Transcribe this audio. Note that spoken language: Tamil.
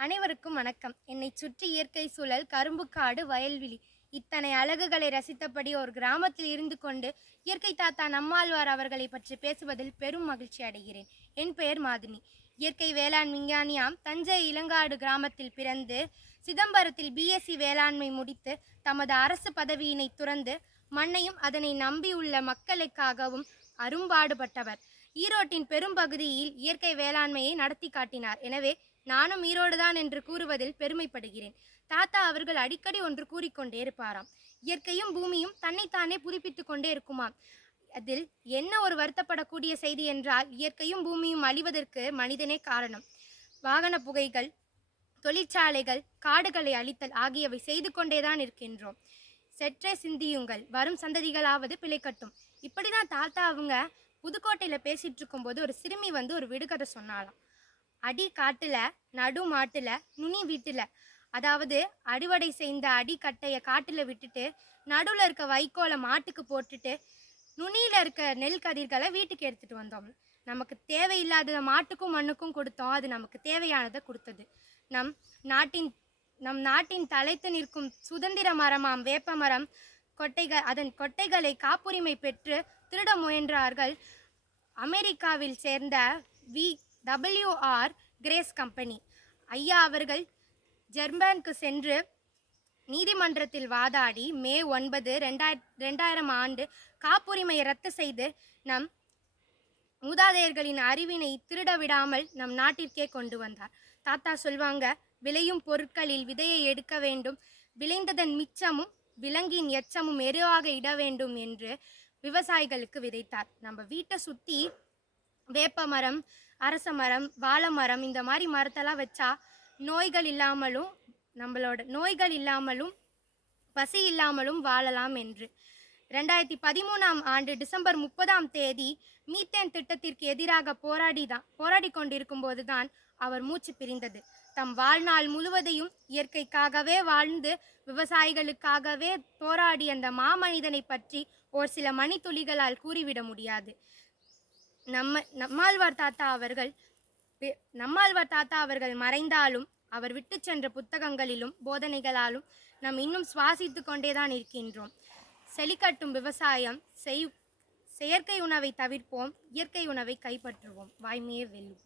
அனைவருக்கும் வணக்கம். என்னைச் சுற்றி இயற்கை சூழல், கரும்புக்காடு, வயல்வெளி இத்தனை அழகுகளை ரசித்தபடி ஒரு கிராமத்தில் இருந்து கொண்டு இயற்கை தாத்தா நம்மாழ்வார் அவர்களை பற்றி பேசுவதில் பெரும் மகிழ்ச்சி அடைகிறேன். என் பெயர் மாதினி. இயற்கை வேளாண் விஞ்ஞானியாம் தஞ்சை இளங்காடு கிராமத்தில் பிறந்து சிதம்பரத்தில் பிஎஸ்சி வேளாண்மை முடித்து தமது அரசு பதவியினை துறந்து மண்ணையும் அதனை நம்பியுள்ள மக்களுக்காகவும் அரும்பாடுபட்டவர். ஈரோட்டின் பெரும்பகுதியில் இயற்கை வேளாண்மையை நடத்தி காட்டினார். எனவே நானும் ஈரோடுதான் என்று கூறுவதில் பெருமைப்படுகிறேன். தாத்தா அவர்கள் அடிக்கடி ஒன்று கூறிக்கொண்டே இருப்பாராம், இயற்கையும் பூமியும் தன்னைத்தானே புதுப்பித்துக் கொண்டே இருக்குமாம். அதில் என்ன ஒரு வருத்தப்படக்கூடிய செய்தி என்றால், இயற்கையும் பூமியும் அழிவதற்கு மனிதனே காரணம். வாகன புகைகள், தொழிற்சாலைகள், காடுகளை அழித்தல் ஆகியவை செய்து கொண்டேதான் இருக்கின்றோம். சற்றே சிந்தியுங்கள், வரும் சந்ததிகளாவது பிழைக்கட்டும். இப்படிதான் தாத்தா அவங்க புதுக்கோட்டையில் பேசிட்டு இருக்கும்போது ஒரு சிறுமி ஒரு விடுகதை சொன்னாலாம். அடி காட்டுல, நடு மாட்டுல, நுனி வீட்டுல. அதாவது அறுவடை செய்த அடிக்கட்டைய காட்டுல விட்டுட்டு, நடுவில் இருக்க வைக்கோலை மாட்டுக்கு போட்டுட்டு, நுனியில இருக்க நெல் கதிர்களை வீட்டுக்கு எடுத்துட்டு வந்தோம். நமக்கு தேவையில்லாத மாட்டுக்கும் மண்ணுக்கும் கொடுத்தோம், அது நமக்கு தேவையானதை கொடுத்தது. நம் நாட்டின் தலைத்து நிற்கும் சுதந்திர மரமாம் வேப்ப மரம் அதன் கொட்டைகளை காப்புரிமை பெற்று திருட முயன்றார்கள் அமெரிக்காவில் சேர்ந்த WR கிரேஸ் கம்பெனி. ஐயா அவர்கள் ஜெர்மனுக்கு சென்று நீதிமன்றத்தில் வாதாடி மே 9, 2000 காப்புரிமையை ரத்து செய்து நம் மூதாதையர்களின் அறிவினை திருட விடாமல் நம் நாட்டிற்கே கொண்டு வந்தார். தாத்தா சொல்வாங்க, விளையும் பொருட்களில் விதையை எடுக்க வேண்டும், விளைந்ததன் மிச்சமும் விலங்கின் எச்சமும் எருவாக இட வேண்டும் என்று விவசாயிகளுக்கு விதைத்தார். நம்ம வீட்டை சுற்றி வேப்ப மரம், அரச மரம், வாழை மரம் இந்த மாதிரி மரத்தெல்லாம் வச்சா நோய்கள் இல்லாமலும் பசி இல்லாமலும் வாழலாம் என்று 2013 டிசம்பர் 30 மீத்தேன் திட்டத்திற்கு எதிராக போராடி கொண்டிருக்கும் போதுதான் அவர் மூச்சு பிரிந்தது. தம் வாழ்நாள் முழுவதையும் இயற்கைக்காகவே வாழ்ந்து விவசாயிகளுக்காகவே போராடி அந்த மாமனிதனை பற்றி ஒரு சில மணித்துளிகளால் கூறிவிட முடியாது. நம்மாழ்வார் தாத்தா அவர்கள் மறைந்தாலும் அவர் விட்டு சென்ற புத்தகங்களிலும் போதனைகளாலும் நாம் இன்னும் சுவாசித்து கொண்டேதான் இருக்கின்றோம். செழிக்கட்டும் விவசாயம், செயற்கை உணவை தவிர்ப்போம், இயற்கை உணவை கைப்பற்றுவோம். வாய்மையே வெல்லும்.